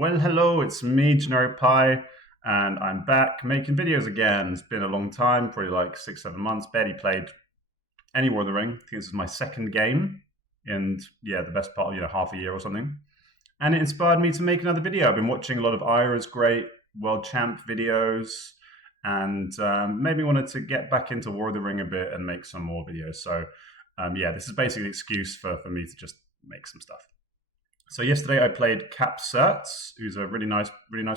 Well, hello, it's me, GenericPie, and I'm back making videos again. It's been a long time, probably like 6-7 months. Barely played any War of the Ring. I think this is my second game in, the best part of, half a year or something. And it inspired me to make another video. I've been watching a lot of Ira's great World Champ videos, and maybe wanted to get back into War of the Ring a bit and make some more videos. So, this is basically an excuse for me to just make some stuff. So yesterday I played kapcerz, who's a really nice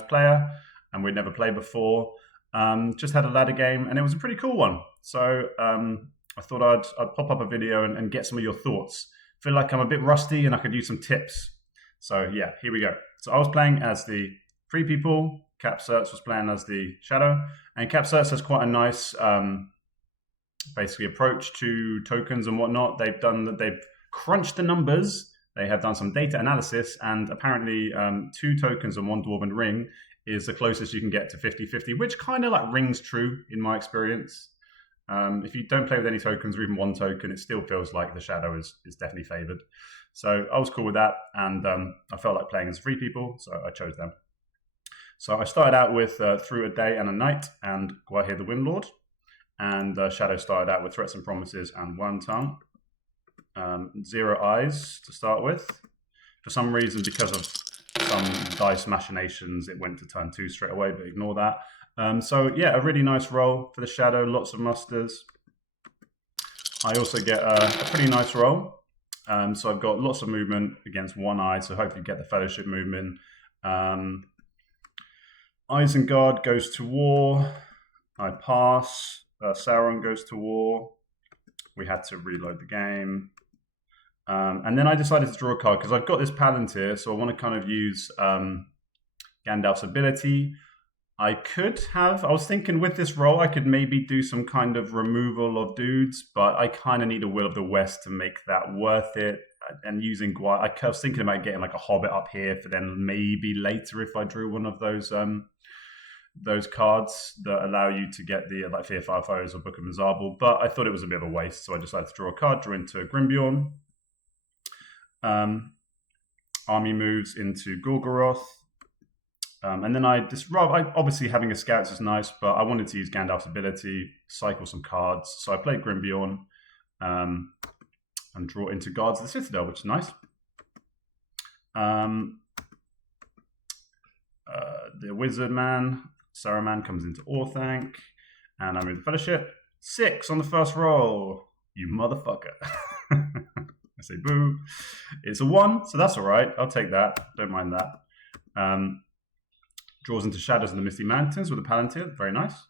player, and we'd never played before. Just had a ladder game, and it was a pretty cool one. So I thought I'd pop up a video and get some of your thoughts. Feel like I'm a bit rusty, and I could use some tips. So yeah, here we go. So I was playing as the free people. kapcerz was playing as the shadow, and kapcerz has quite a nice, basically approach to tokens and whatnot. They've crunched the numbers. They have done some data analysis, and apparently 2 tokens and 1 dwarven ring is the closest you can get to 50-50, which kind of like rings true in my experience. If you don't play with any tokens or even 1 token, it still feels like the shadow is definitely favored. So I was cool with that, and I felt like playing as free people, so I chose them. So I started out with Through a Day and a Night and Gwahir the Windlord, and Shadow started out with Threats and Promises and Wormtongue. 0 eyes to start with. For some reason, because of some dice machinations, it went to turn 2 straight away, but ignore that. So yeah, a really nice roll for the shadow, lots of musters. I also get a pretty nice roll. So I've got lots of movement against 1 eye, so hopefully get the fellowship movement. Isengard goes to war. I pass. Sauron goes to war. We had to reload the game. And then I decided to draw a card because I've got this Palantir, so I want to kind of use Gandalf's ability. I was thinking with this roll, I could maybe do some kind of removal of dudes, but I kind of need a Will of the West to make that worth it. And using I was thinking about getting like a Hobbit up here for then maybe later if I drew one of those cards that allow you to get the like Fear Fire Foes or Book of Mizarble, but I thought it was a bit of a waste, so I decided to draw a card, drew into Grimbeorn. Army moves into Gorgoroth. And then obviously having a Scouts is nice, but I wanted to use Gandalf's ability, cycle some cards. So I played Grimbeorn and draw into Guards of the Citadel, which is nice. The Wizard Man, Saruman comes into Orthanc, and I move the Fellowship. 6 on the first roll, you motherfucker. I say boo. It's a 1, so that's all right. I'll take that. Don't mind that. Draws into Shadows in the Misty Mountains with a Palantir. Very nice.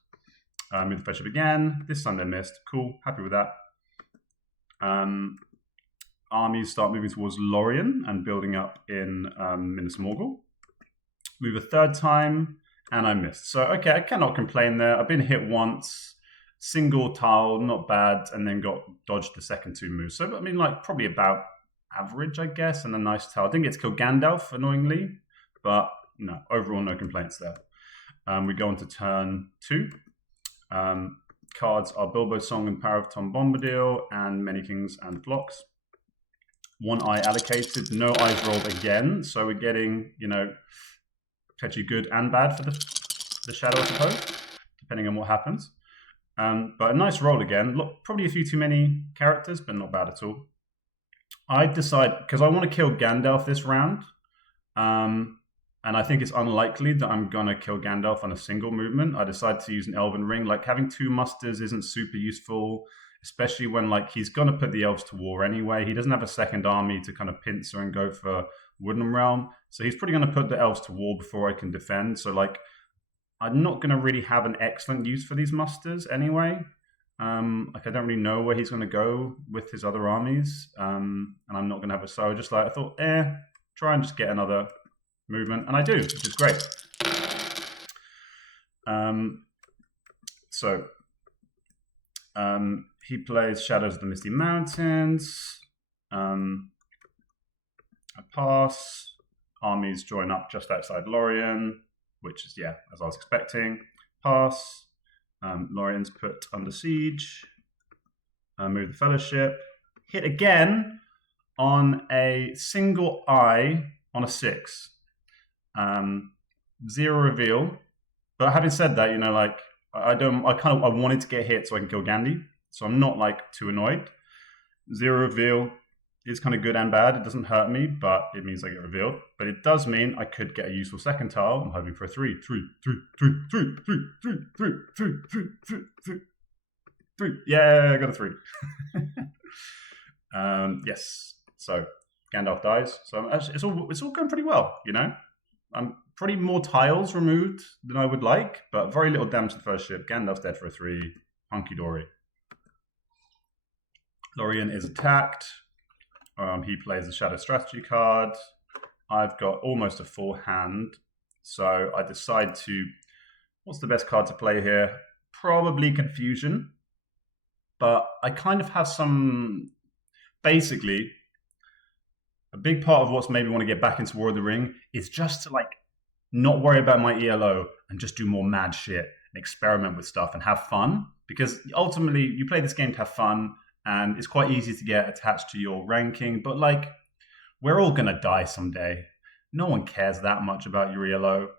Move the Fellowship again. This time they missed. Cool. Happy with that. Armies start moving towards Lorien and building up in Minas Morgul. Move a 3rd time, and I missed. So, okay, I cannot complain there. I've been hit once. Single tile, not bad, and then got dodged the second 2 moves. So, I mean, like, probably about average, I guess, and a nice tile. I didn't get to kill Gandalf, annoyingly, but, no, overall, no complaints there. We go on to turn 2. Cards are Bilbo's Song and Power of Tom Bombadil, and Many Kings and Blocks. 1 eye allocated, no eyes rolled again, so we're getting, potentially good and bad for the shadow, I suppose, depending on what happens. But a nice roll again. Look, probably a few too many characters, but not bad at all. I decide, because I want to kill Gandalf this round, and I think it's unlikely that I'm going to kill Gandalf on a single movement. I decide to use an Elven Ring. Like, having 2 musters isn't super useful, especially when, like, he's going to put the elves to war anyway. He doesn't have a second army to kind of pincer and go for Wooden Realm. So he's probably going to put the elves to war before I can defend. So, like, I'm not going to really have an excellent use for these musters anyway. Like, I don't really know where he's going to go with his other armies. And I'm not going to have a... So I thought, try and just get another movement. And I do, which is great. He plays Shadows of the Misty Mountains. I pass. Armies join up just outside Lorien, which is, as I was expecting. Pass. Lorien's put under siege. Move the Fellowship. Hit again on a single eye on a 6. 0 reveal. But having said that, you know, like I wanted to get hit so I can kill Gandhi, so I'm not like too annoyed. 0 reveal is kind of good and bad. It doesn't hurt me, but it means I get revealed. But it does mean I could get a useful second tile. I'm hoping for a 3. 3, 3, 3, 3, 3, 3, 3, 3, 3, 3, 3, 3. Yeah, I got a 3. Yes. So Gandalf dies. So it's all going pretty well, you know. I'm pretty more tiles removed than I would like, but very little damage to the first ship. Gandalf's dead for a 3. Hunky dory. Lorien is attacked. He plays a Shadow Strategy card. I've got almost a full hand, so I decide to... What's the best card to play here? Probably Confusion, but I kind of have some... Basically, a big part of what's made me want to get back into War of the Ring is just to like not worry about my ELO and just do more mad shit and experiment with stuff and have fun. Because ultimately, you play this game to have fun, and it's quite easy to get attached to your ranking. But like, we're all gonna die someday. No one cares that much about your ELO,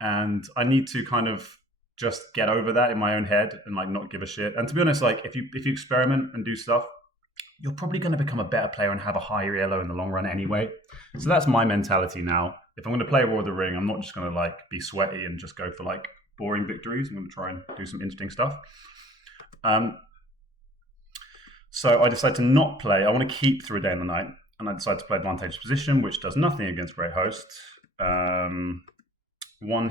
and I need to kind of just get over that in my own head and like not give a shit. And to be honest, like if you experiment and do stuff, you're probably going to become a better player and have a higher ELO in the long run anyway. So that's my mentality now. If I'm going to play War of the Ring, I'm not just going to like be sweaty and just go for like boring victories. I'm going to try and do some interesting stuff. So I decided to not play. I want to keep Through a Day and the Night, and I decided to play Advantageous Position, which does nothing against Great Host. 1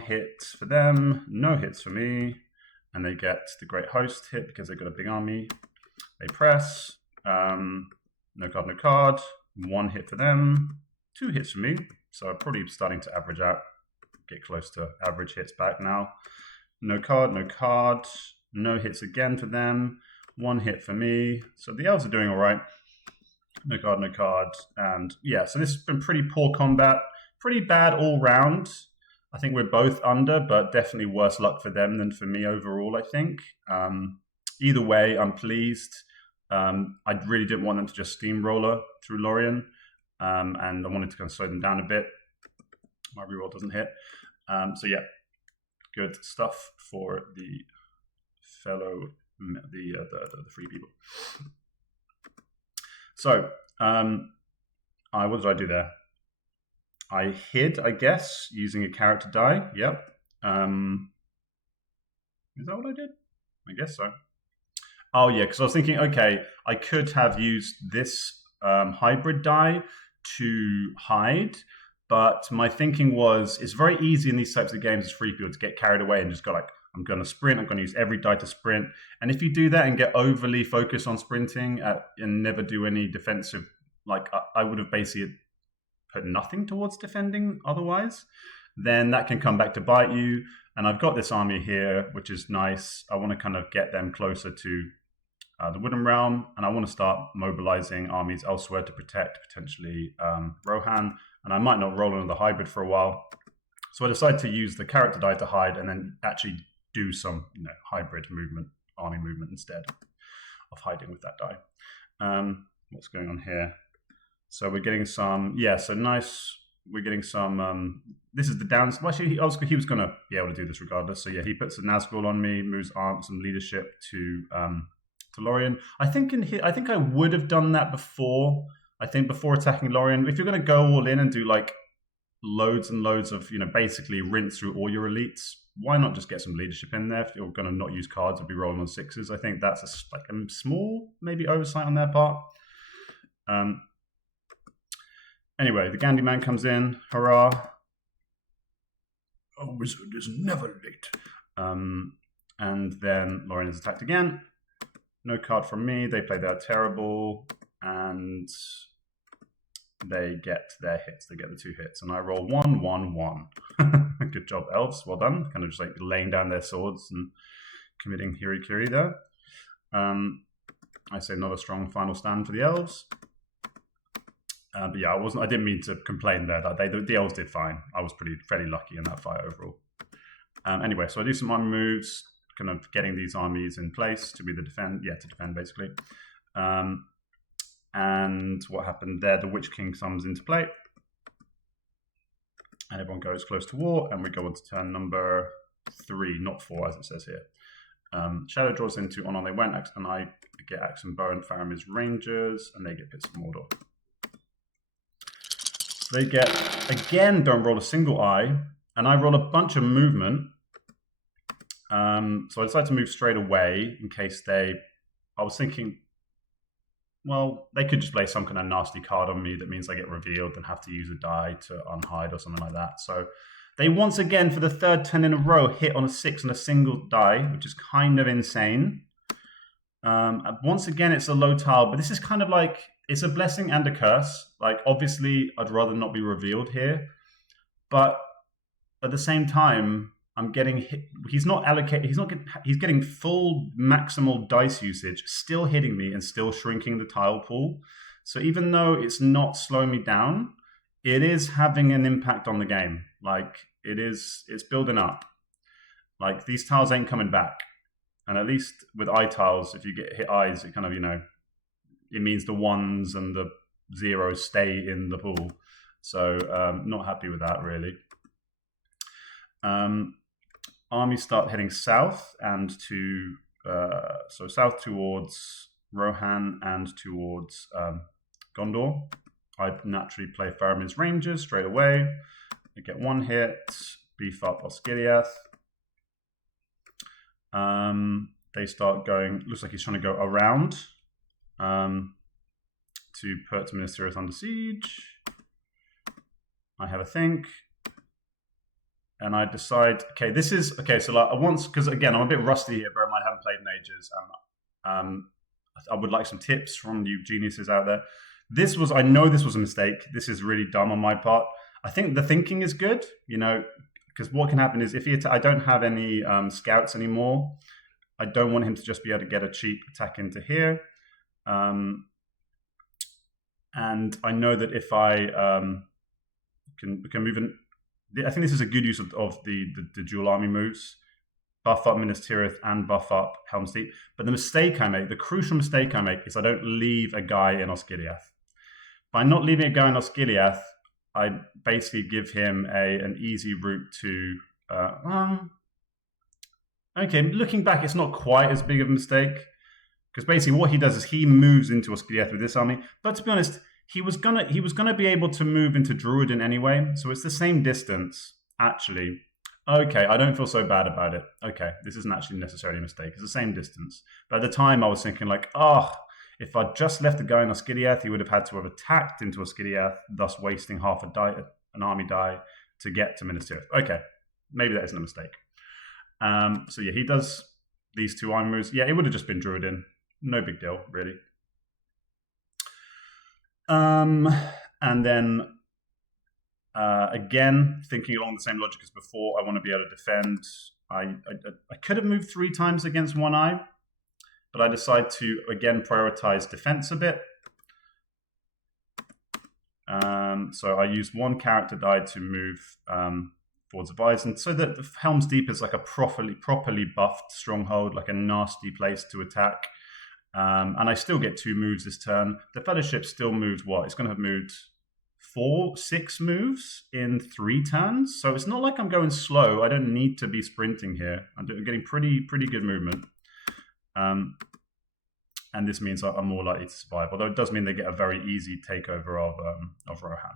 hit for them, no hits for me, and they get the Great Host hit because they've got a big army. They press. No card, no card. 1 hit for them, 2 hits for me. So I'm probably starting to average out, get close to average hits back now. No card, no card. No hits again for them. 1 hit for me. So the elves are doing all right. No card, no card. And yeah, so this has been pretty poor combat. Pretty bad all round. I think we're both under, but definitely worse luck for them than for me overall, I think. Either way, I'm pleased. I really didn't want them to just steamroller through Lorien, and I wanted to kind of slow them down a bit. My reroll doesn't hit. So yeah, good stuff for the fellow, the free people. So, what did I do there? I hid, I guess, using a character die. Yep. Is that what I did? I guess so. Oh, yeah, because I was thinking, okay, I could have used this hybrid die to hide, but my thinking was it's very easy in these types of games as free people to get carried away and just go like, I'm going to sprint, I'm going to use every die to sprint. And if you do that and get overly focused on sprinting and never do any defensive, like I would have basically put nothing towards defending otherwise, then that can come back to bite you. And I've got this army here, which is nice. I want to kind of get them closer to the Wooden Realm, and I want to start mobilizing armies elsewhere to protect potentially Rohan. And I might not roll another hybrid for a while. So I decided to use the character die to hide and then actually do some hybrid movement, army movement instead of hiding with that die. What's going on here? So we're getting some, so nice. We're getting some, this is the downs. Well, actually, he was going to be able to do this regardless. So yeah, he puts a Nazgul on me, moves some leadership to Lorien. I think I would have done that before. I think before attacking Lorien, if you're going to go all in and do like loads and loads of, basically rinse through all your elites, why not just get some leadership in there? If you're going to not use cards and be rolling on 6s, I think that's a small maybe oversight on their part. Anyway, the Gandhi man comes in. Hurrah. A wizard is never late. And then Lorien is attacked again. No card from me. They play their terrible. And they get their hits. They get the 2 hits. And I roll 1, 1, 1. Good job, elves. Well done. Kind of just like laying down their swords and committing hiri-kiri there. I say not a strong final stand for the elves. But yeah, I didn't mean to complain there. The elves did fine. I was fairly lucky in that fight overall. Anyway, so I do some army moves, kind of getting these armies in place to defend basically. And what happened there? The Witch King comes into play. And everyone goes close to war, and we go on to turn number 3, not 4, as it says here. Shadow draws into on they went, and I get axe and bow, and Faramir's rangers, and they get Pits of Mordor. They get, again, don't roll a single eye, and I roll a bunch of movement. So I decided to move straight away in case I was thinking, well, they could just play some kind of nasty card on me that means I get revealed and have to use a die to unhide or something like that. So they once again, for the third turn in a row, hit on a 6 and a single die, which is kind of insane. Once again, it's a low tile, but this is kind of like, it's a blessing and a curse. Like, obviously, I'd rather not be revealed here. But at the same time, I'm getting hit. He's getting full maximal dice usage, still hitting me and still shrinking the tile pool. So even though it's not slowing me down, it is having an impact on the game. Like, it's building up. Like, these tiles ain't coming back. And at least with eye tiles, if you get hit eyes, it kind of, it means the 1s and the 0s stay in the pool. So not happy with that, really. Armies start heading south and so south towards Rohan and towards Gondor. I naturally play Faramir's Rangers straight away. I get 1 hit, beef up Osgiliath. They start going, looks like he's trying to go around to put Minas Tirith under siege. I have a think. And I decide, so like because again, I'm a bit rusty here, bear in mind I haven't played in ages. I would like some tips from you geniuses out there. I know this was a mistake. This is really dumb on my part. I think the thinking is good, because what can happen is if I don't have any scouts anymore, I don't want him to just be able to get a cheap attack into here. And I know that if I can move in, I think this is a good use of the dual army moves. Buff up Minas Tirith and buff up Helm's Deep. But the crucial mistake I make is I don't leave a guy in Osgiliath. By not leaving a guy in Osgiliath, I basically give him an easy route to... okay, looking back, it's not quite as big of a mistake. Because basically what he does is he moves into Osgiliath with this army. But to be honest, he was gonna be able to move into Druidin anyway, so it's the same distance, actually. Okay, I don't feel so bad about it. Okay, this isn't actually necessarily a mistake. It's the same distance. But at the time, I was thinking like, if I'd just left the guy in Osgiliath, he would have had to have attacked into Osgiliath, thus wasting half an army die to get to Minas Tirith. Okay, maybe that isn't a mistake. So yeah, he does these 2 army moves. Yeah, it would have just been Druidin. No big deal, really. And then, again, thinking along the same logic as before, I want to be able to defend. I could have moved 3 times against 1 eye, but I decide to, again, prioritize defense a bit. So I use 1 character die to move towards Avison, so that the Helm's Deep is like a properly buffed stronghold, like a nasty place to attack. And I still get 2 moves this turn. The Fellowship still moves what? It's going to have moved 6 moves in 3 turns. So it's not like I'm going slow. I don't need to be sprinting here. I'm getting pretty good movement. And this means I'm more likely to survive. Although it does mean they get a very easy takeover of Rohan.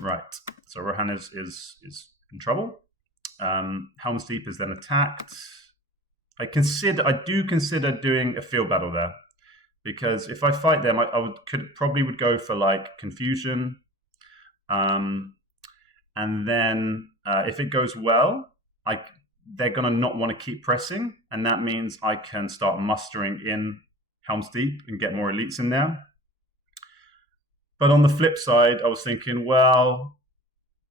Right. So Rohan is in trouble. Helm's Deep is then attacked. I do consider doing a field battle there, because if I fight them, I probably would go for like confusion, and then if it goes well, they're gonna not want to keep pressing, and that means I can start mustering in Helm's Deep and get more elites in there. But on the flip side, I was thinking, well,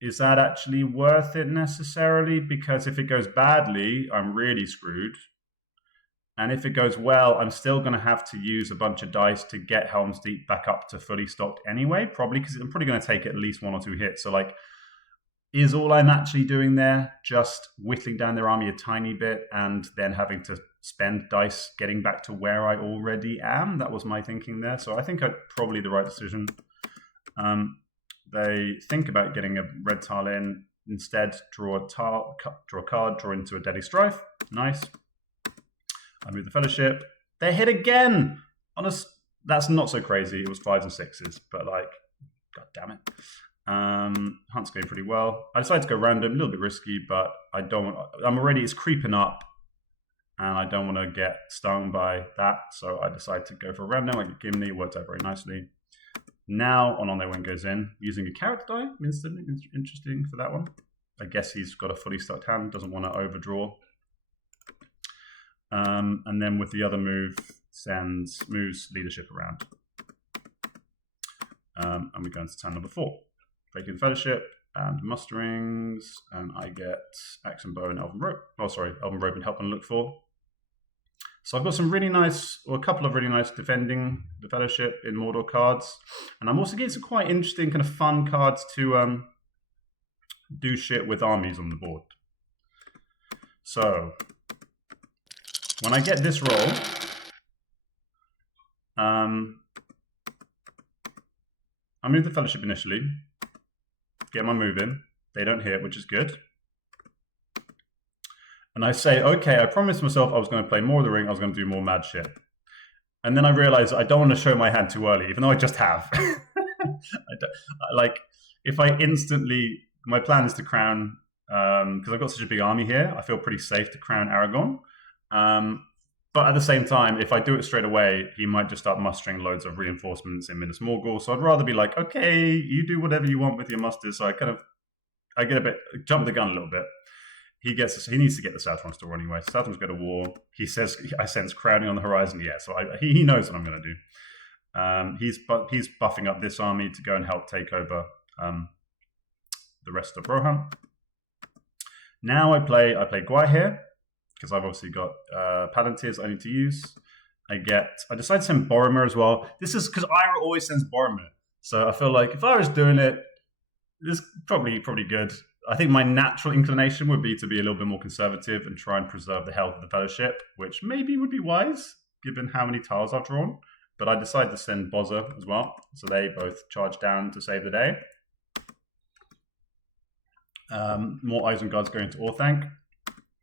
is that actually worth it necessarily? Because if it goes badly, I'm really screwed. And if it goes well, I'm still going to have to use a bunch of dice to get Helm's Deep back up to fully stocked anyway, probably, because I'm probably going to take at least 1 or 2 hits. So, like, is all I'm actually doing there just whittling down their army a tiny bit and then having to spend dice getting back to where I already am? That was my thinking there. So I think probably the right decision. The they think about getting a red tile in. Instead, draw a card, draw into a Deadly Strife. Nice. I move the Fellowship. They hit again! That's not so crazy. It was 5s and 6s, but like, god damn it. Hunt's going pretty well. I decided to go random, a little bit risky, but I don't want... it's creeping up, and I don't want to get stung by that, so I decided to go for a random. I get Gimli, worked out very nicely. Now, On Their Wing goes in, using a character die, instantly. Interesting for that one. I guess he's got a fully stocked hand, doesn't want to overdraw. And then with the other move, moves leadership around. And we go into turn number 4. Breaking Fellowship and musterings, and I get Axe and Bow and Elven Rope. Oh, sorry, Elven Rope and Help and Look For. So I've got some really nice, or a couple of really nice defending the Fellowship in Mordor cards. And I'm also getting some quite interesting, kind of fun cards to do shit with armies on the board. So when I get this roll, I move the Fellowship initially, get my move in. They don't hit, which is good. And I say, okay, I promised myself I was going to play more of the ring, I was going to do more mad shit. And then I realize I don't want to show my hand too early, even though I just have. If I instantly, my plan is to crown, because I've got such a big army here, I feel pretty safe to crown Aragorn. But at the same time, if I do it straight away, he might just start mustering loads of reinforcements in Minas Morgul. So I'd rather be like, okay, you do whatever you want with your musters. So I get a bit, jump the gun a little bit. He needs to get the Southron store anyway. Southron's go to war. He says, I sense crowding on the horizon. Yeah, so he knows what I'm going to do. He's buffing up this army to go and help take over the rest of Rohan. Now I play Gwai here, because I've obviously got Palantirs I need to use. I decide to send Boromir as well. This is because Ira always sends Boromir. So I feel like if I was doing it, this is probably good. I think my natural inclination would be to be a little bit more conservative and try and preserve the health of the Fellowship, which maybe would be wise, given how many tiles I've drawn. But I decided to send Bozza as well, so they both charge down to save the day. More Isengard's going to Orthanc.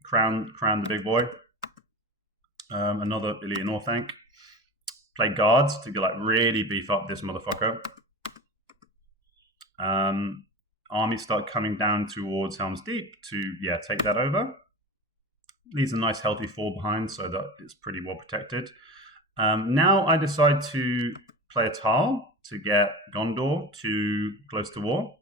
Crown the big boy. Another Illian Orthanc. Play guards to really beef up this motherfucker. Armies start coming down towards Helm's Deep to take that over. Leaves a nice healthy 4 behind, so that it's pretty well protected. Now I decide to play a tile to get Gondor to close to war.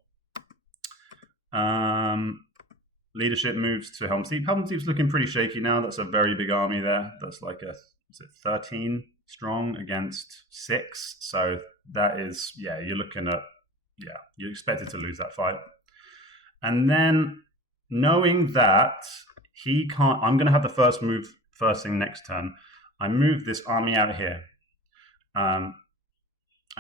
Leadership moves to Helm's Deep. Helm's Deep's looking pretty shaky now. That's a very big army there. That's is it 13 strong against 6? So that is, you're looking at, you're expected to lose that fight. And then knowing that he can't, I'm going to have the first move first thing next turn. I move this army out here. And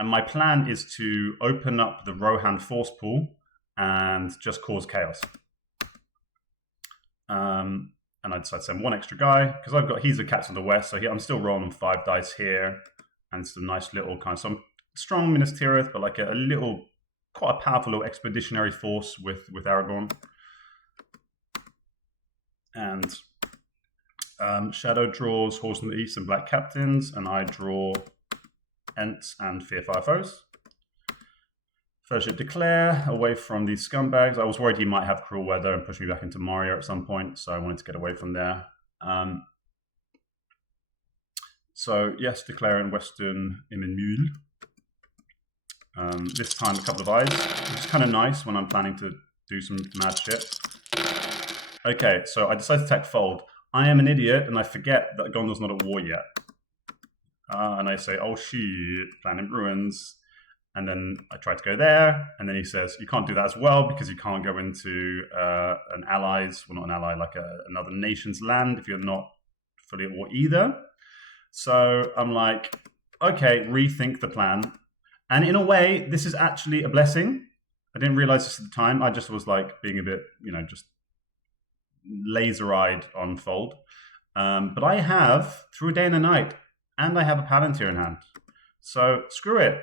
my plan is to open up the Rohan force pool and just cause chaos. And I decided to send 1 extra guy because he's a Captain of the West, so I'm still rolling 5 dice here and some nice little some strong Minas Tirith, but quite a powerful little expeditionary force with Aragorn. And Shadow draws Horse in the East and Black Captains, and I draw Ents and Fear Fire Foes. Fellowship Declare, away from these scumbags. I was worried he might have Cruel Weather and push me back into Moria at some point, so I wanted to get away from there. So, yes, Declare in Western Immenmühl. This time a couple of eyes, which is kind of nice when I'm planning to do some mad shit. Okay, so I decided to attack Fold. I am an idiot, and I forget that Gondor's not at war yet. And I say, oh shit, plan in ruins. And then I try to go there, and then he says, you can't do that as well because you can't go into an ally's, well, not an ally, another nation's land if you're not fully at war either. So I'm like, okay, rethink the plan. And in a way, this is actually a blessing. I didn't realize this at the time. I just was being a bit, just laser-eyed on Fold. But I have, through a day and a night, and I have a Palantir in hand. So screw it.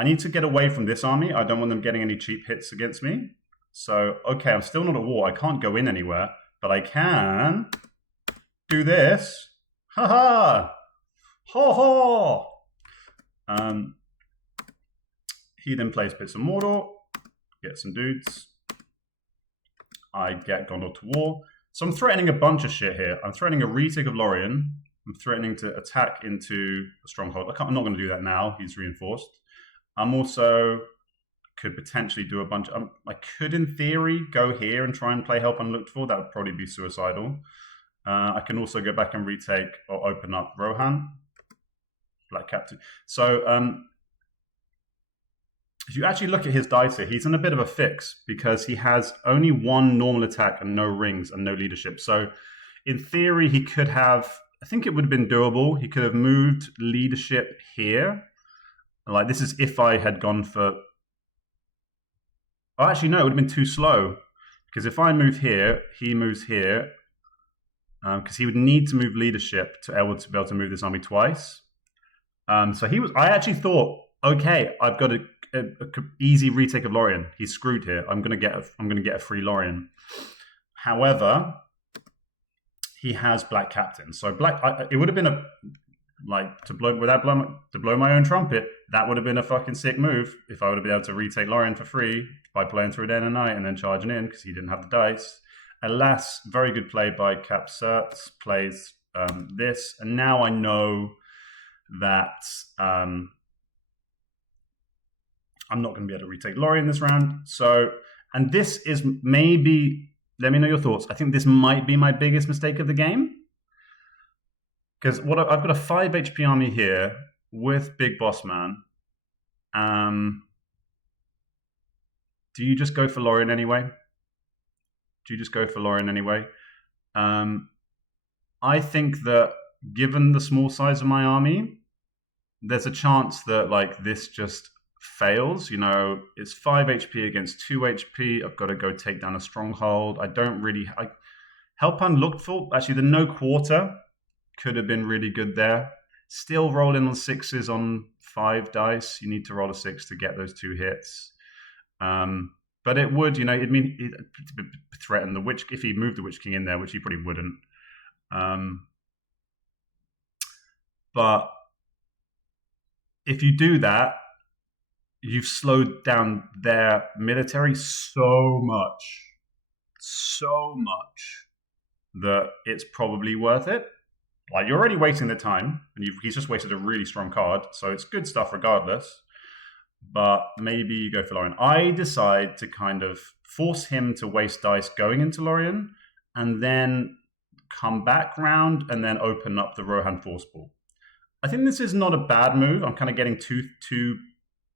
I need to get away from this army. I don't want them getting any cheap hits against me. So, okay, I'm still not at war. I can't go in anywhere, but I can do this. Ha ha! Ho ho! He then plays bits of Mordor, get some dudes. I get Gondor to war. So I'm threatening a bunch of shit here. I'm threatening a retake of Lorien. I'm threatening to attack into a stronghold. I'm not going to do that now. He's reinforced. I'm also could potentially do a bunch. I could, in theory, go here and try and play help unlooked for. That would probably be suicidal. I can also go back and retake or open up Rohan, Black Captain. So if you actually look at his dice here, he's in a bit of a fix because he has only one normal attack and no rings and no leadership. So in theory, he could have, I think it would have been doable. He could have moved leadership here. Like this is if I had gone for, oh, actually, no, it would have been too slow because if I move here, he moves here because he would need to move leadership to be able to move this army twice. So I actually thought, okay, I've got a easy retake of Lorien. He's screwed here. I'm gonna get a free Lorien. However, he has Black Captain. So it would have been to blow my own trumpet. That would have been a fucking sick move if I would have been able to retake Lorien for free by playing through a day and a night and then charging in because he didn't have the dice. Alas, very good play by kapcerz. Plays this, and now I know that I'm not going to be able to retake Lorien this round. So, and this is maybe, let me know your thoughts. I think this might be my biggest mistake of the game. Because I've got a 5 HP army here with Big Boss Man. Do you just go for Lorien anyway? I think that given the small size of my army, there's a chance that like this just fails. You know, it's 5 HP against 2 HP. I've got to go take down a stronghold. Help unlooked for. Actually, the no quarter could have been really good there. Still rolling on 6s on 5 dice. You need to roll a 6 to get those 2 hits. But it would, it threaten the Witch if he moved the Witch King in there, which he probably wouldn't. But if you do that, you've slowed down their military so much that it's probably worth it. Like, you're already wasting the time, and he's just wasted a really strong card, so it's good stuff regardless. But maybe you go for Lorien. I decide to kind of force him to waste dice going into Lorien, and then come back round and then open up the Rohan Force Ball. I think this is not a bad move. I'm kind of getting two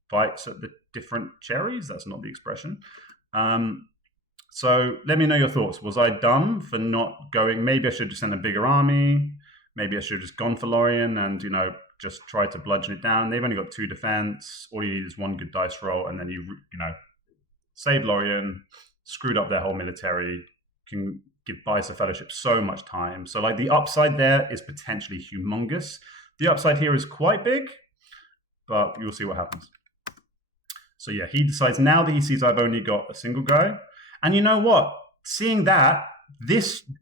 bites at the different cherries. That's not the expression. So let me know your thoughts. Was I dumb for not going? Maybe I should just send a bigger army. Maybe I should have just gone for Lorien and, just try to bludgeon it down. They've only got 2 defense. All you need is 1 good dice roll, and then you save Lorien, screwed up their whole military, can give Bias of Fellowship so much time. So like the upside there is potentially humongous. The upside here is quite big, but you'll see what happens. So yeah, he decides now that he sees I've only got a single guy. And you know what? Seeing that,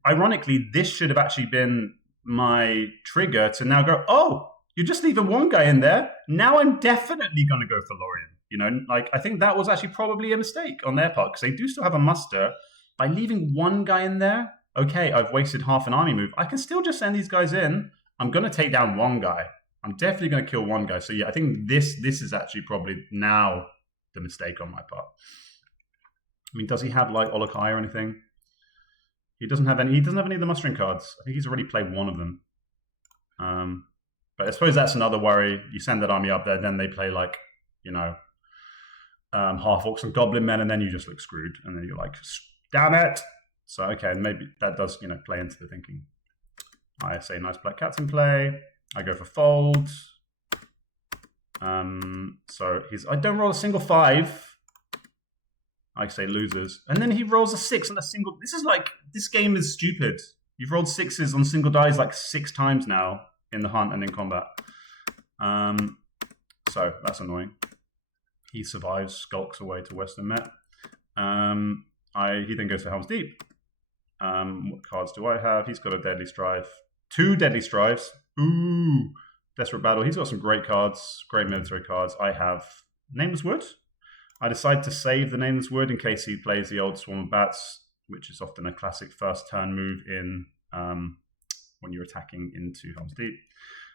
ironically, this should have actually been my trigger to now go, oh, you're just leaving 1 guy in there. Now I'm definitely going to go for Lorien. I think that was actually probably a mistake on their part because they do still have a muster. By leaving 1 guy in there, okay, I've wasted half an army move. I can still just send these guys in. I'm going to take down 1 guy. I'm definitely going to kill 1 guy. So yeah, I think this is actually probably now the mistake on my part. I mean, does he have like Olokai or anything? He doesn't have any. He doesn't have any of the mustering cards. I think he's already played 1 of them. But I suppose that's another worry. You send that army up there, then they play like, half orcs and goblin men, and then you just look screwed. And then you're like, damn it. So okay, maybe that does play into the thinking. I say nice Black Captain play. I go for fold. So I don't roll a single 5. I say losers. And then he rolls a 6 on a single. This game is stupid. You've rolled 6s on single dice like 6 times now in the hunt and in combat. So that's annoying. He survives, skulks away to Western Met. He then goes to Helm's Deep. What cards do I have? He's got a Deadly Strive. 2 Deadly Strives. Ooh. Desperate Battle. He's got some great cards, great military cards. I have Nameless Wood. I decide to save the Nameless Wood in case he plays the old Swarm of Bats, which is often a classic first turn move in when you're attacking into Helm's Deep.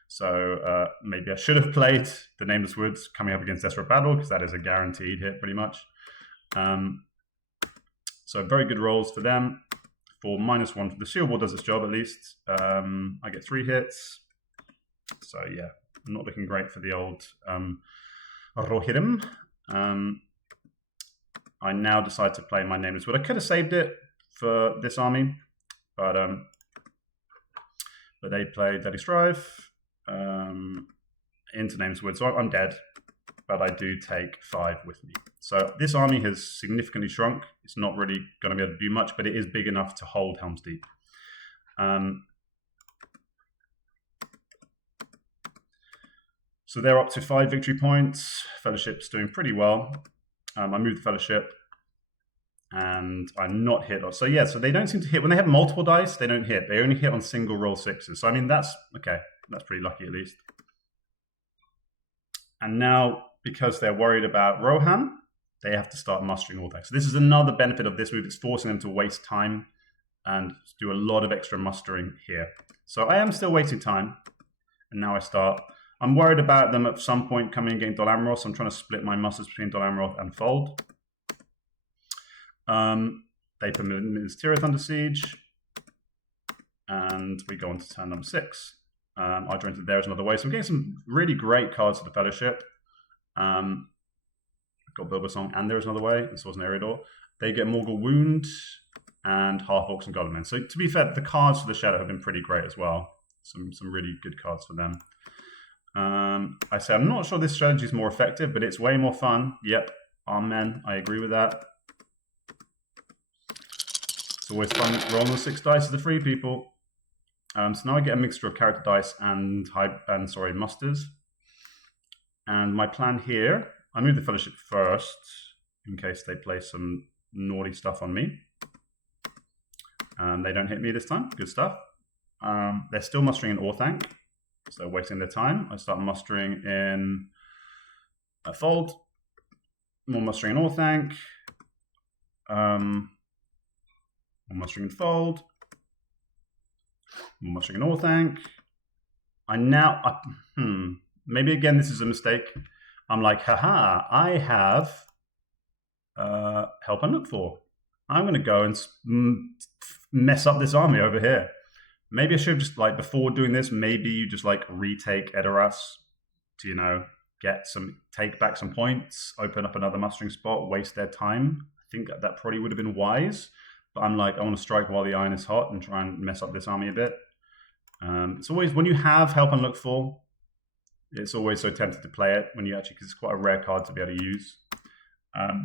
So maybe I should have played the Nameless Woods coming up against Desperate Battle, because that is a guaranteed hit pretty much. So very good rolls for them. For -1, the Shield Wall does its job at least. I get 3 hits. So yeah, not looking great for the old Rohirrim. I now decide to play my Nameless Wood. I could have saved it for this army, but they play Deadly Strive into Nameless Wood. So I'm dead, but I do take 5 with me. So this army has significantly shrunk. It's not really going to be able to do much, but it is big enough to hold Helm's Deep. So they're up to 5 victory points. Fellowship's doing pretty well. I moved the Fellowship, and I'm not hit. So yeah, so they don't seem to hit. When they have multiple dice, they don't hit. They only hit on single roll 6s. So I mean, that's okay. That's pretty lucky at least. And now, because they're worried about Rohan, they have to start mustering all that. So this is another benefit of this move. It's forcing them to waste time and do a lot of extra mustering here. So I am still wasting time. And now I start. I'm worried about them at some point coming and getting Dol Amroth, so I'm trying to split my musters between Dol Amroth and Fold. They put Minas Tirith under siege. And we go on to turn number 6. I draw into there as another way. So I'm getting some really great cards for the Fellowship. Got Bilbo Song, and There Is Another Way. This wasn't Eriador. They get Morgul Wound and Half Orcs and Goblin. So to be fair, the cards for the Shadow have been pretty great as well. Some really good cards for them. I say I'm not sure this strategy is more effective, but it's way more fun. Yep, amen. I agree with that. It's always fun rolling the 6 dice to the free people. So now I get a mixture of character dice and musters. And my plan here, I move the Fellowship first in case they play some naughty stuff on me. They don't hit me this time. Good stuff. They're still mustering in Orthanc, so wasting their time. I start mustering in a Fold. More mustering in Orthanc. More mustering in Fold. More mustering in Orthanc. Maybe again this is a mistake. I'm like, haha, I have Help and Look For. I'm going to go and mess up this army over here. Maybe I should have just, like, before doing this, maybe you just, like, retake Edoras to, you know, take back some points, open up another mustering spot, waste their time. I think that probably would have been wise. But I'm like, I want to strike while the iron is hot and try and mess up this army a bit. It's always, when you have Help and Look For, it's always so tempted to play it when you actually, because it's quite a rare card to be able to use.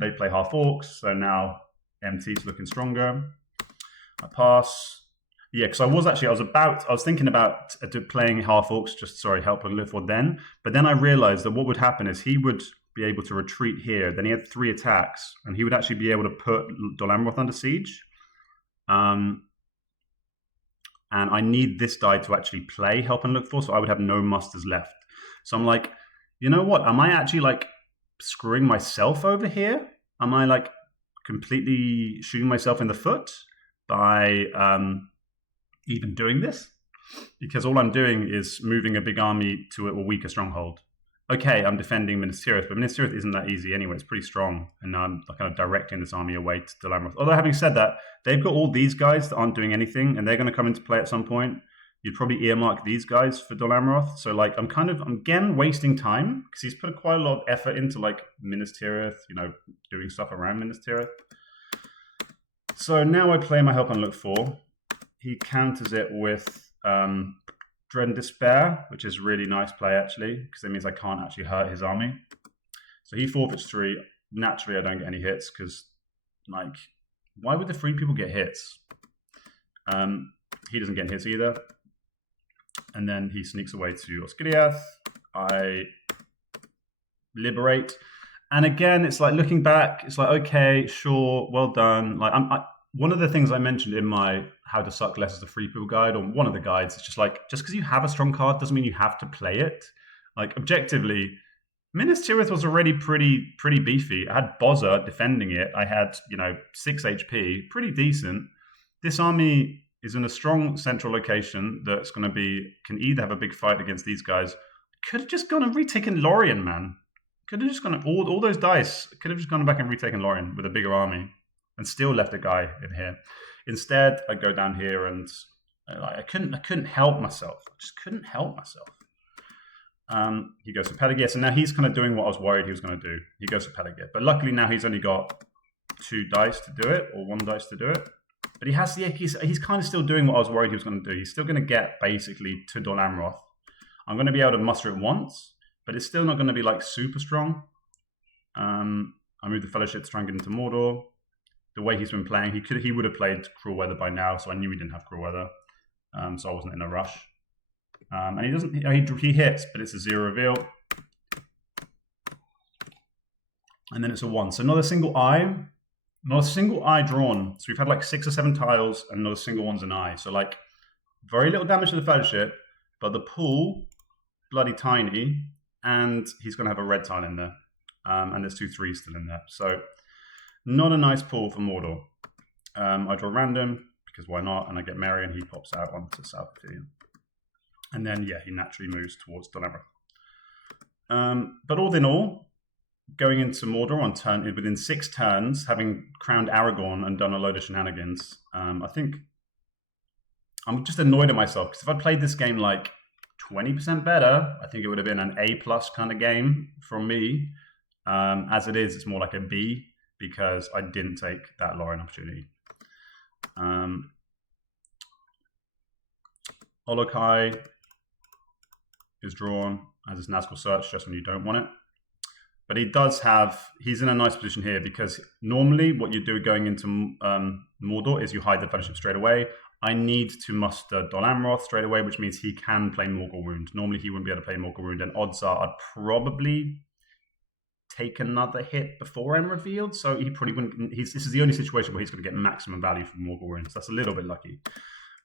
They play Half Orcs, so now MT's looking stronger. I pass. Yeah, because I was thinking about playing Half Orcs, Help and Look For then. But then I realized that what would happen is he would be able to retreat here. Then he had 3 attacks, and he would actually be able to put Dol Amroth under siege. And I need this die to actually play Help and Look For, so I would have no musters left. So I'm like, you know what? Am I actually, like, screwing myself over here? Am I, like, completely shooting myself in the foot by even doing this? Because all I'm doing is moving a big army to a weaker stronghold. Okay, I'm defending Minas Tirith, but Minas Tirith isn't that easy anyway. It's pretty strong, and now I'm kind of directing this army away to Dol Amroth. Although having said that, they've got all these guys that aren't doing anything, and they're going to come into play at some point. You'd probably earmark these guys for Dol Amroth. So, like, I'm again wasting time because he's put quite a lot of effort into, like, Minas Tirith, you know, doing stuff around Minas Tirith. So now I play my Help and Look For. He counters it with Dread and Despair, which is really nice play, actually, because that means I can't actually hurt his army. So he forfeits 3. Naturally, I don't get any hits because, like, why would the free people get hits? He doesn't get hits either. And then he sneaks away to Osgiliath. I liberate. And again, it's like looking back, it's like, okay, sure, well done. Like one of the things I mentioned in my How to Suck Less as a Free People guide, or one of the guides, it's just like, just because you have a strong card doesn't mean you have to play it. Like objectively, Minas Tirith was already pretty beefy. I had Bozza defending it. I had 6 HP, pretty decent. This army is in a strong central location that's going to can either have a big fight against these guys. Could have just gone and retaken Lorien, man. Could have just gone all those dice. Could have just gone back and retaken Lorien with a bigger army, and still left a guy in here. Instead, I go down here and I couldn't help myself. I just couldn't help myself. He goes to Pelegir, so now he's kind of doing what I was worried he was going to do. He goes to Pelegir, but luckily now he's only got 2 dice to do it, or 1 dice to do it. But he's kind of still doing what I was worried he was going to do. He's still going to get basically to Dol Amroth. I'm going to be able to muster it once, but it's still not going to be like super strong. I moved the Fellowship to try and get into Mordor. The way he's been playing, he would have played Cruel Weather by now, so I knew he didn't have Cruel Weather, so I wasn't in a rush. And he doesn't. He hits, but it's a 0 reveal, and then it's a 1. So not a single eye drawn. So we've had like 6 or 7 tiles, and not a single one's an eye. So like very little damage to the Fellowship, but the pool bloody tiny, and he's going to have a red tile in there, and there's 2 3s still in there. So not a nice pool for Mordor. I draw random because why not? And I get Merry, and he pops out onto South Pavilion. And then, yeah, he naturally moves towards Dol Amroth. But all in all, going into Mordor within 6 turns, having crowned Aragorn and done a load of shenanigans, I think I'm just annoyed at myself. Because if I'd played this game like 20% better, I think it would have been an A+ kind of game from me. As it is, it's more like a B, because I didn't take that Lorien opportunity. Olokai is drawn as his Nazgul Search just when you don't want it. But he's in a nice position here, because normally what you do going into Mordor is you hide the Fellowship straight away. I need to muster Dol Amroth straight away, which means he can play Morgul Wound. Normally he wouldn't be able to play Morgul Wound, and odds are I'd probably take another hit before I'm revealed, so he probably wouldn't. This is the only situation where he's going to get maximum value from Morgul Wound, so that's a little bit lucky.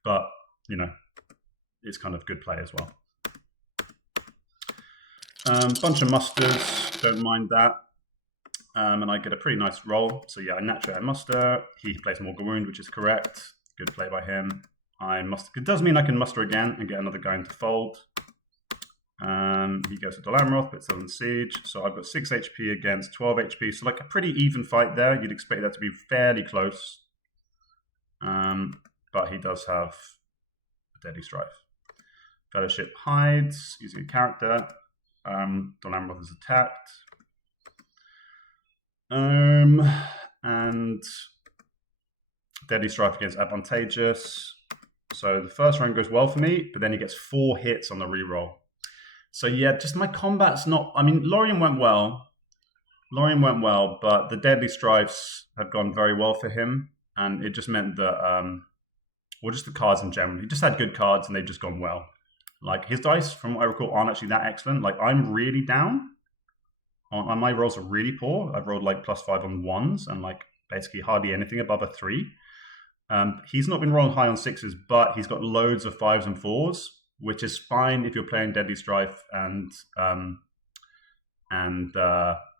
But, it's kind of good play as well. Bunch of musters, don't mind that. And I get a pretty nice roll. So yeah, I muster. He plays Morgul Wound, which is correct. Good play by him. It does mean I can muster again and get another guy into fold. He goes to Dol Amroth, but still in siege. So I've got 6 HP against 12 HP. So like a pretty even fight there. You'd expect that to be fairly close. But he does have a Deadly Strife. Fellowship hides using a character. Dol Amroth is attacked. And Deadly Strife against advantageous. So the first round goes well for me, but then he gets 4 hits on the reroll. So yeah, just my combat's not. I mean, Lorien went well, but the Deadly Strifes have gone very well for him, and it just meant that, just the cards in general. He just had good cards, and they've just gone well. Like his dice, from what I recall, aren't actually that excellent. Like I'm really down. On my rolls are really poor. I've rolled like +5 on 1s and like basically hardly anything above a 3. He's not been rolling high on 6s, but he's got loads of 5s and 4s, which is fine if you're playing Deadly Strife and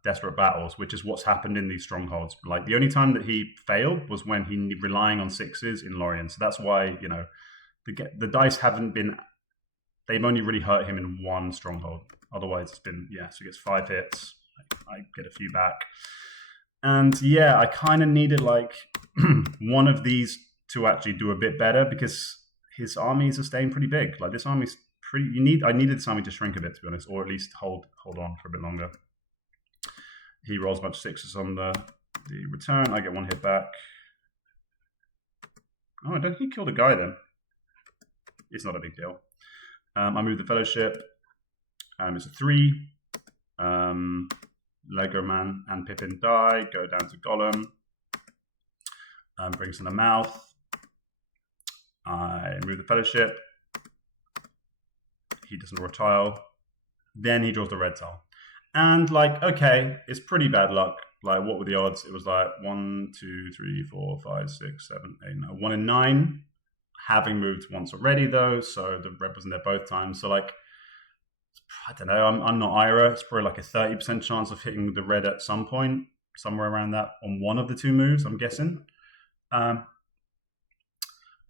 Desperate Battles, which is what's happened in these strongholds. Like the only time that he failed was when he relying on 6s in Lorien. So that's why the dice haven't been. They've only really hurt him in 1 stronghold. Otherwise, it's been, so he gets 5 hits. I get a few back. And yeah, I kind of needed like one of these to actually do a bit better, because his armies are staying pretty big. Like this army's pretty, I needed this army to shrink a bit, to be honest, or at least hold on for a bit longer. He rolls a bunch of 6s on the return. I get 1 hit back. Oh, I don't think he killed a guy then. It's not a big deal. I move the Fellowship. It's a 3. Legoman and Pippin die. Go down to Gollum. Brings in the mouth. I move the Fellowship. He doesn't draw a tile. Then he draws the red tile. And like, okay, it's pretty bad luck. Like, what were the odds? It was like 1, 2, 3, 4, 5, 6, 7, 8, 9, 1 in 9. Having moved once already though, so the red wasn't there both times. So like, I don't know. I'm not Ira. It's probably like a 30% chance of hitting the red at some point, somewhere around that on one of the two moves. I'm guessing, but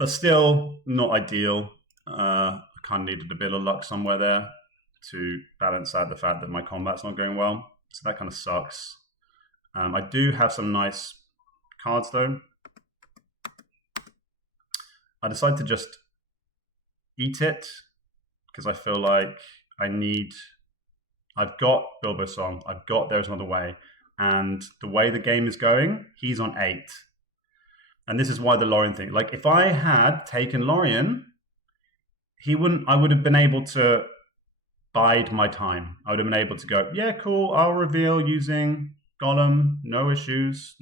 still not ideal. I kind of needed a bit of luck somewhere there to balance out the fact that my combat's not going well. So that kind of sucks. I do have some nice cards though. I decided to just eat it because I feel like I've got Bilbo Song, I've got There's Another Way, and the way the game is going, he's on 8. And this is why the Lorien thing, like if I had taken Lorien, I would have been able to bide my time. I would have been able to go, yeah, cool, I'll reveal using Gollum, no issues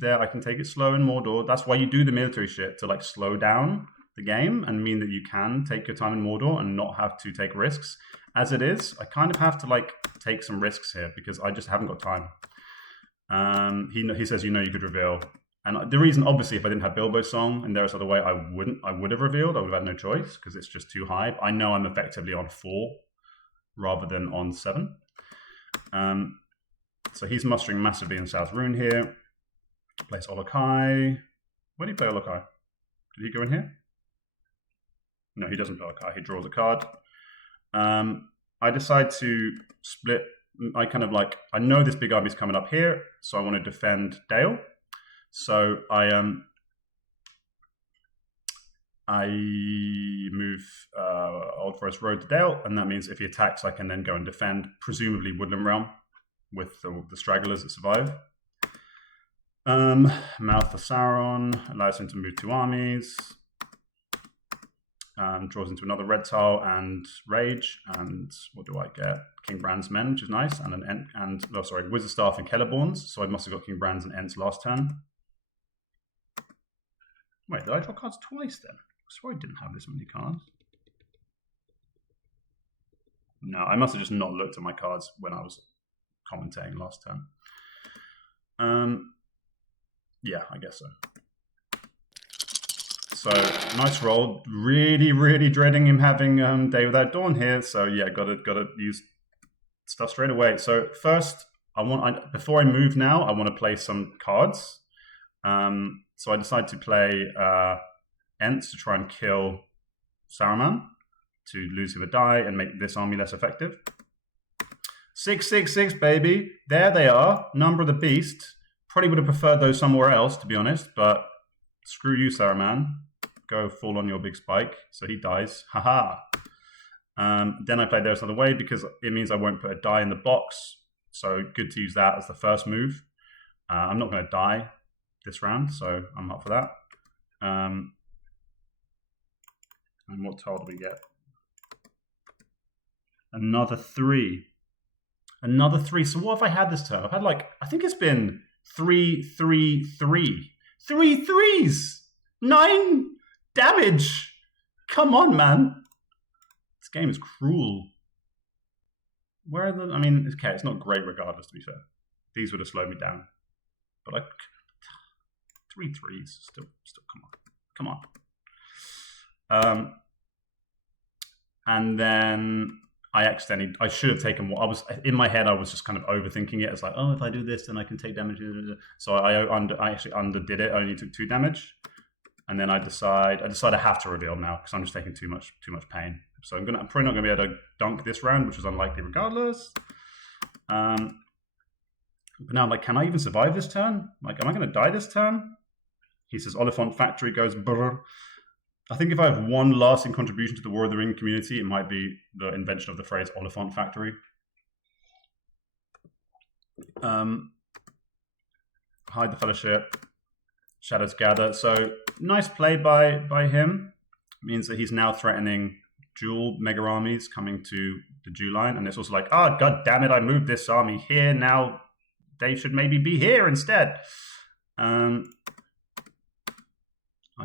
there. I can take it slow in Mordor. That's why you do the military shit, to like slow down the game and mean that you can take your time in Mordor and not have to take risks. As it is, I kind of have to like take some risks here because I just haven't got time. He says, you could reveal. And the reason, obviously, if I didn't have Bilbo's Song and There's Other Way, I would have revealed. I would have had no choice because it's just too high. I know I'm effectively on 4 rather than on 7. So he's mustering massively in South Rune here. Plays Olokai. Where do you play Olokai? Did he go in here? No, he doesn't play Olokai. He draws a card. I decide to split. I know this big army's coming up here, so I want to defend Dale. So I move Old Forest Road to Dale, and that means if he attacks, I can then go and defend, presumably Woodland Realm, with the stragglers that survive. Mouth of Sauron allows him to move 2 armies. Draws into another red tile and rage, and what do I get? King Brand's Men, which is nice, and Wizard Staff and Celeborns. So I must have got King Brand's and Ents last turn. Wait, did I draw cards twice then? I swear I didn't have this many cards. No, I must have just not looked at my cards when I was commentating last turn. Yeah, I guess so. So nice roll. Really, really dreading him having Day Without Dawn here. So yeah, gotta use stuff straight away. So first, before I move now, I want to play some cards. So I decide to play Ents to try and kill Saruman, to lose him a die and make this army less effective. 666, baby. There they are. Number of the Beast. Probably would have preferred those somewhere else, to be honest, but screw you, Saruman. Go fall on your big spike. So he dies. Haha. Then I play There's Another Way because it means I won't put a die in the box. So good to use that as the first move. I'm not going to die this round, so I'm up for that. And what tile do we get? Another 3. Another 3. So what have I had this turn? I've had I think it's been 3, 3, 3. 3 3s! 9 damage! Come on, man. This game is cruel. Where are the... I mean, okay, it's not great regardless, to be fair. These would have slowed me down. But 3 3s. Still, come on. And then I should have taken what I was in my head. I was just kind of overthinking it. It's like, oh, if I do this, then I can take damage. So I actually underdid it. I only took 2 damage, and then I decide I have to reveal now because I'm just taking too much pain. So I'm probably not gonna be able to dunk this round, which is unlikely regardless. But now, can I even survive this turn? Am I gonna die this turn? He says Oliphant Factory goes brr. I think if I have one lasting contribution to the War of the Ring community, it might be the invention of the phrase Oliphant Factory. Hide the Fellowship, Shadows Gather. So nice play by him. It means that he's now threatening dual mega armies coming to the Jew line. And it's also like, god damn it, I moved this army here. Now they should maybe be here instead. I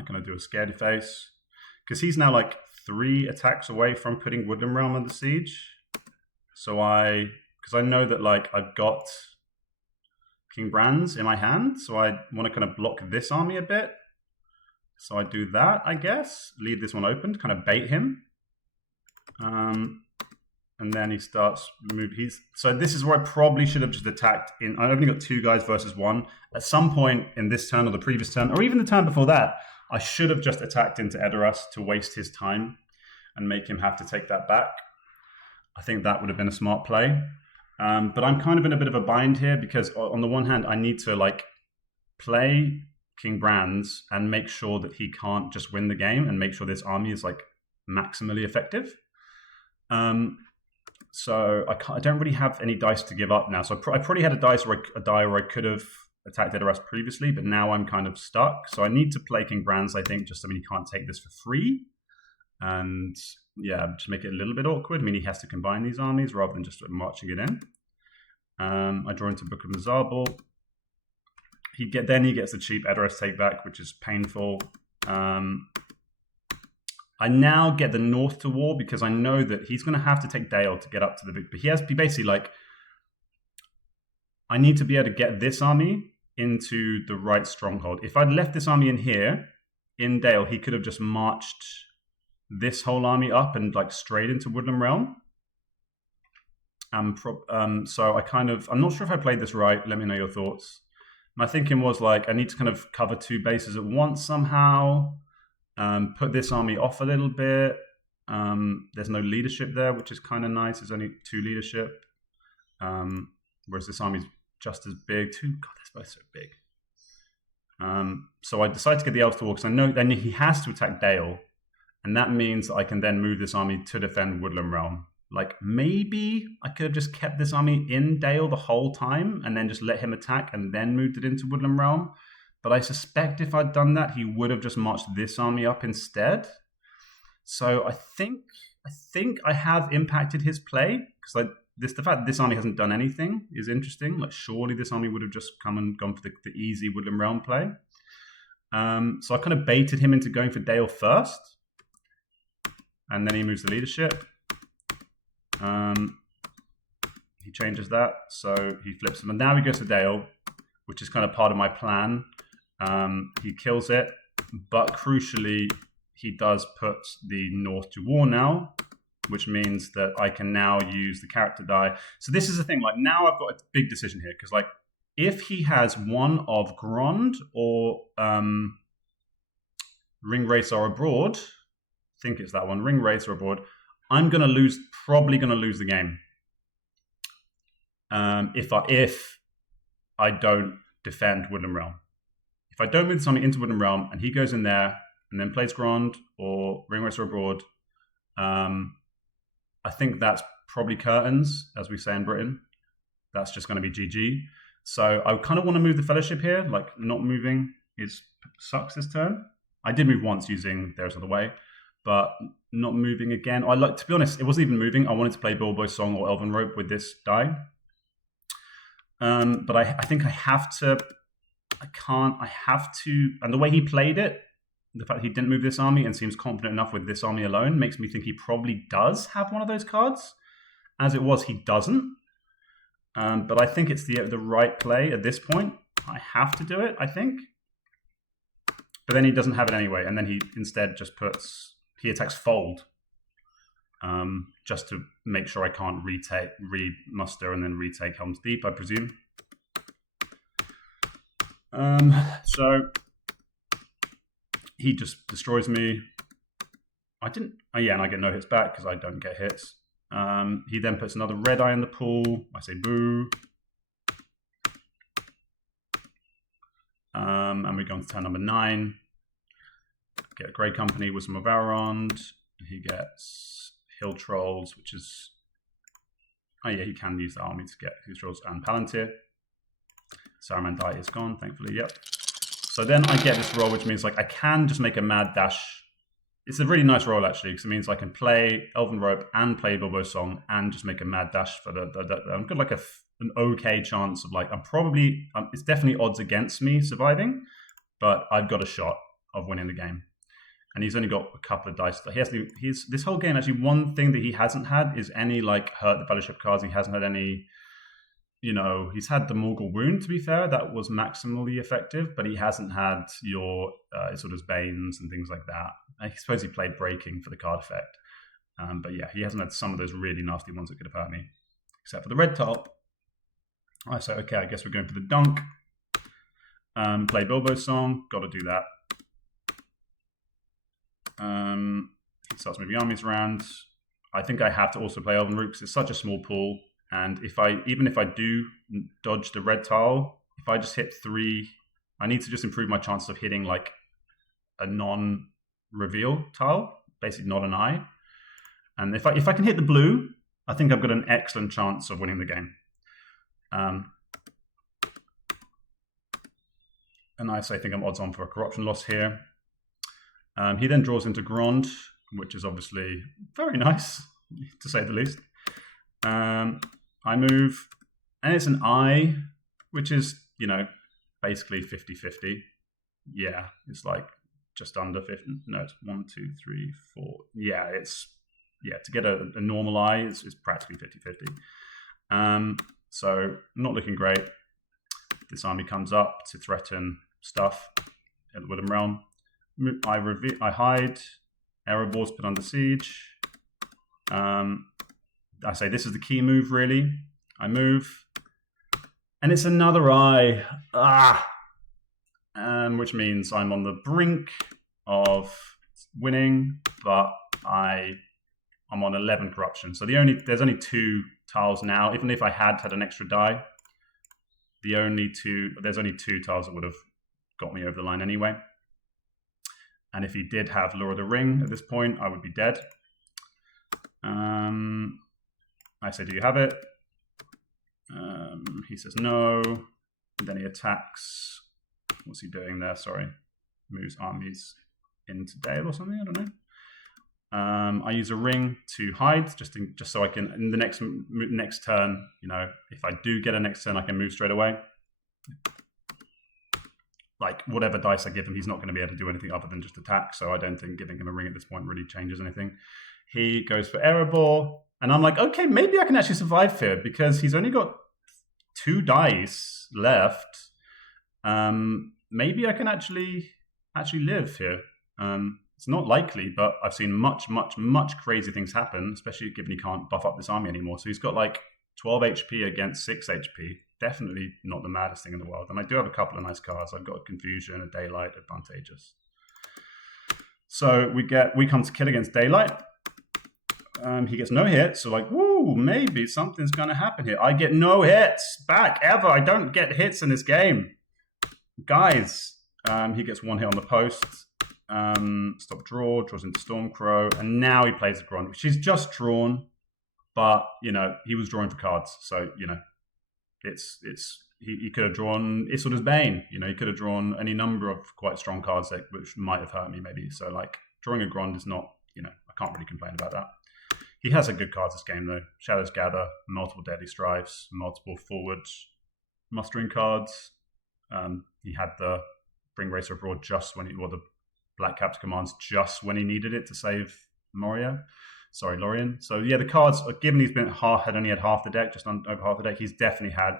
can do a scaredy face because he's now 3 attacks away from putting Woodland Realm under siege. So because because I know that like I've got King Bran's in my hand, so I want to kind of block this army a bit. So I do that, I guess. Leave this one open to kind of bait him. And then he starts move. So this is where I probably should have just attacked. I only got 2 guys versus 1. At some point in this turn or the previous turn, or even the turn before that, I should have just attacked into Edoras to waste his time and make him have to take that back. I think that would have been a smart play. But I'm kind of in a bit of a bind here because on the one hand, I need to like play King Bran's and make sure that he can't just win the game and make sure this army is like maximally effective. So I don't really have any dice to give up now. So I probably had a die where I could have attacked Edoras previously, but now I'm kind of stuck. So I need to play King Bran's, I think, just so he can't take this for free. And yeah, just make it a little bit awkward. I mean, he has to combine these armies rather than just marching it in. I draw into Book of Mzabal. Then he gets the cheap Edoras take back, which is painful. I now get the north to war because I know that he's going to have to take Dale to get up to the big. But he has to be basically like, I need to be able to get this army into the right stronghold. If I'd left this army in here, in Dale, he could have just marched this whole army up and like straight into Woodland Realm. So I'm not sure if I played this right. Let me know your thoughts. My thinking was like, I need to kind of cover 2 bases at once somehow. Put this army off a little bit. There's no leadership there, which is kind of nice. There's only 2 leadership. Whereas this army's just as big. God, they're both so big. So I decided to get the elves to war because I know then he has to attack Dale. And that means that I can then move this army to defend Woodland Realm. Like maybe I could have just kept this army in Dale the whole time and then just let him attack and then moved it into Woodland Realm. But I suspect if I'd done that, he would have just marched this army up instead. So I think I have impacted his play because the fact that this army hasn't done anything is interesting. Like surely this army would have just come and gone for the easy Woodland Realm play. So I kind of baited him into going for Dale first, and then he moves the leadership. He changes that, so he flips him, and now he goes to Dale, which is kind of part of my plan. He kills it, but crucially, he does put the North to war now, which means that I can now use the character die. So this is the thing, like now I've got a big decision here, because like if he has one of Grond or Ringwraiths Are Abroad, I think it's that one, Ringwraiths Are Abroad, I'm probably gonna lose the game. If I don't defend Woodland Realm. If I don't move this army into Woodland Realm and he goes in there and then plays Grond or Ringwraiths Are Abroad, I think that's probably curtains, as we say in Britain. That's just going to be GG. So I kind of want to move the Fellowship here. Like not moving sucks this turn. I did move once using There's Another Way, but not moving again. To be honest, it wasn't even moving. I wanted to play Bilbo's Song or Elven Rope with this die. But I think I have to. And the way he played it, the fact he didn't move this army and seems confident enough with this army alone makes me think he probably does have one of those cards. As it was, he doesn't. But I think it's the right play at this point. I have to do it, I think. But then he doesn't have it anyway, and then he instead just he attacks Fold, just to make sure I can't remuster and then retake Helm's Deep, I presume. So he just destroys me. And I get no hits back because I don't get hits. He then puts another red eye in the pool. I say boo. And we go on to turn number 9. Get a Grey Company with some of Aragorn. He gets Hill Trolls, which is... he can use the army to get Hill Trolls and Palantir. Saruman die is gone, thankfully, yep. So then I get this roll, which means like I can just make a mad dash. It's a really nice roll, actually, because it means I can play Elven Rope and play Bilbo's Song and just make a mad dash for I've got like an okay chance of like, it's definitely odds against me surviving, but I've got a shot of winning the game. and he's only got a couple of dice. He's this whole game, actually, one thing that he hasn't had is any like Hurt the Fellowship cards. He hasn't had any, he's had the Morgul Wound, to be fair. That was maximally effective, but he hasn't had your Isildur's Banes and things like that. I suppose he played Breaking for the card effect. But yeah, he hasn't had some of those really nasty ones that could have hurt me, except for the red top. I say, okay, I guess we're going for the dunk. Play Bilbo's song, got to do that. He starts moving armies around. I think I have to also play Elven Root because it's such a small pool. And even if I do dodge the red tile, if I just hit 3, I need to just improve my chances of hitting like a non-reveal tile, basically not an eye. And if I can hit the blue, I think I've got an excellent chance of winning the game. And I think I'm odds on for a corruption loss here. He then draws into Grond, which is obviously very nice, to say the least. I move, and it's an I, which is, basically 50-50. Yeah, it's like just under 50. No, it's 1, 2, 3, 4. Yeah, to get a normal I, it's practically 50-50. So not looking great. This army comes up to threaten stuff in the Woodland Realm. I hide. Erebor's put under siege. I say this is the key move, really. I move. And it's another eye. Which means I'm on the brink of winning, but I'm on 11 corruption. So there's only 2 tiles now. Even if I had an extra die, there's only 2 tiles that would have got me over the line anyway. And if he did have Lord of the Ring at this point, I would be dead. I say, do you have it? He says no. And then he attacks. What's he doing there? Sorry. Moves armies into Dale or something. I don't know. I use a ring to hide, just so I can, in the next turn, if I do get a next turn, I can move straight away. Like, whatever dice I give him, he's not going to be able to do anything other than just attack, so I don't think giving him a ring at this point really changes anything. He goes for Erebor, and I'm like, okay, maybe I can actually survive here, because he's only got 2 dice left. Maybe I can actually live here. It's not likely, but I've seen much, much, much crazy things happen, especially given he can't buff up this army anymore. So he's got like 12 HP against 6 HP. Definitely not the maddest thing in the world. And I do have a couple of nice cards. I've got a Confusion, a Daylight, Advantageous. So we come to kill against Daylight. He gets no hits. So like, woo, maybe something's going to happen here. I get no hits back ever. I don't get hits in this game. Guys, he gets 1 hit on the post. Stop draw, draws into Stormcrow, and now he plays the Grond, which he's just drawn, but he was drawing for cards, so he could have drawn Isildur's Bane, he could have drawn any number of quite strong cards which might have hurt me maybe. So like drawing a Grond is not, I can't really complain about that. He has a good cards this game though. Shadows Gather, multiple Deadly Strifes, multiple forward mustering cards. He had the Bring Racer Abroad the Black Cap's commands just when he needed it to save Lorien. So yeah, the cards, given he's had only had half the deck, just over half the deck, he's definitely had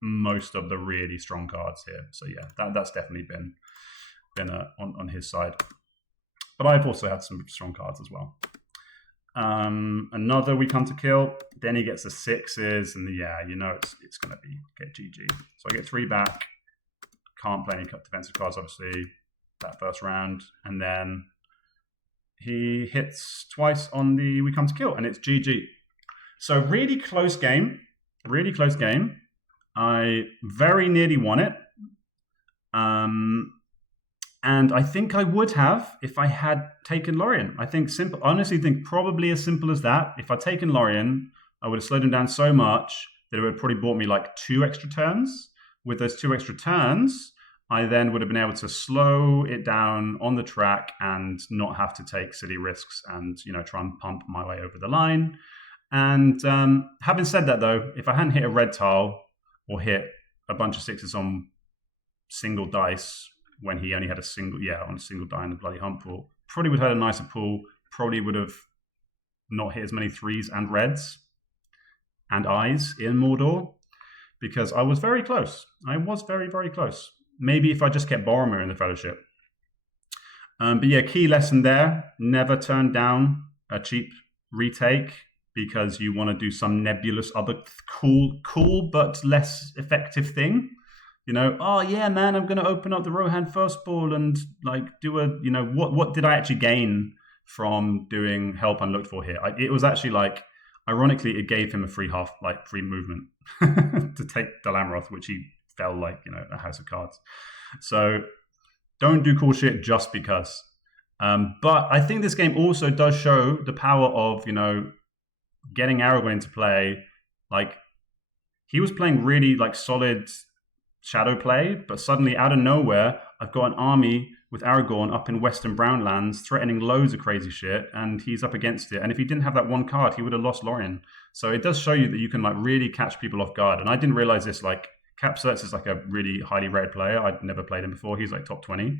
most of the really strong cards here. So yeah, that's definitely been on his side. But I've also had some strong cards as well. Another we come to kill. Then he gets the 6s, and it's going to get GG. So I get 3 back. Can't play any defensive cards, obviously, that first round, and then he hits twice on the we come to kill, and it's GG. So really close game. I very nearly won it, and I think I would have if I had taken Lorien. I honestly think probably as simple as that. If I'd taken Lorien, I would have slowed him down so much that it would have probably bought me like 2 extra turns. With those 2 extra turns, I then would have been able to slow it down on the track and not have to take silly risks and, try and pump my way over the line. And having said that, though, if I hadn't hit a red tile or hit a bunch of 6s on single dice when he only had on a single die in the bloody hump pool, Probably would have had a nicer pool. Probably would have not hit as many threes and reds and eyes in Mordor, because I was very close. I was very, very close. Maybe if I just kept Boromir in the Fellowship. But yeah, key lesson there: never turn down a cheap retake because you want to do some nebulous other cool but less effective thing. You know, oh yeah, man, I'm going to open up the Rohan first ball and like do a, you know, what did I actually gain from doing help unlooked for here? It was actually like, ironically, it gave him a free movement to take Dalamoth, which he fell like, you know, a house of cards. So don't do cool shit just because. But I think this game also does show the power of, you know, getting Aragorn into play. Like, he was playing really like solid shadow play, but suddenly out of nowhere, I've got an army with Aragorn up in Western Brownlands threatening loads of crazy shit, and he's up against it. And if he didn't have that one card, he would have lost Lorien. So it does show you that you can like really catch people off guard. And I didn't realize this, like kapcerz is like a really highly rated player. I'd never played him before. He's like top 20.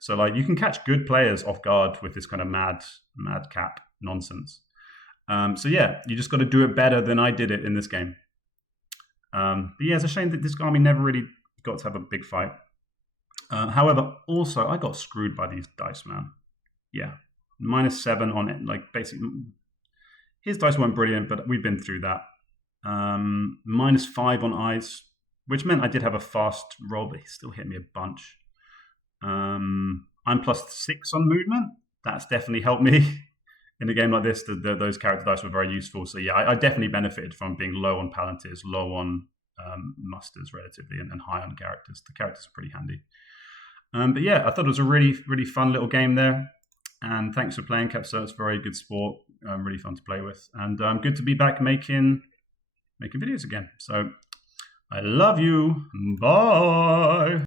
So like you can catch good players off guard with this kind of mad cap nonsense. So yeah, you just got to do it better than I did it in this game. But yeah, it's a shame that this army never really got to have a big fight. However, also I got screwed by these dice, man. Yeah, -7 on it. Like basically, his dice weren't brilliant, but we've been through that. -5 on eyes, which meant I did have a fast roll, but he still hit me a bunch. I'm +6 on movement. That's definitely helped me in a game like this. Those character dice were very useful. So yeah, I definitely benefited from being low on Palantirs, low on musters relatively, and high on characters. The characters are pretty handy. But yeah, I thought it was a really, really fun little game there. And thanks for playing, kapcerz. Very good sport. Really fun to play with. And good to be back making videos again. So I love you. Bye.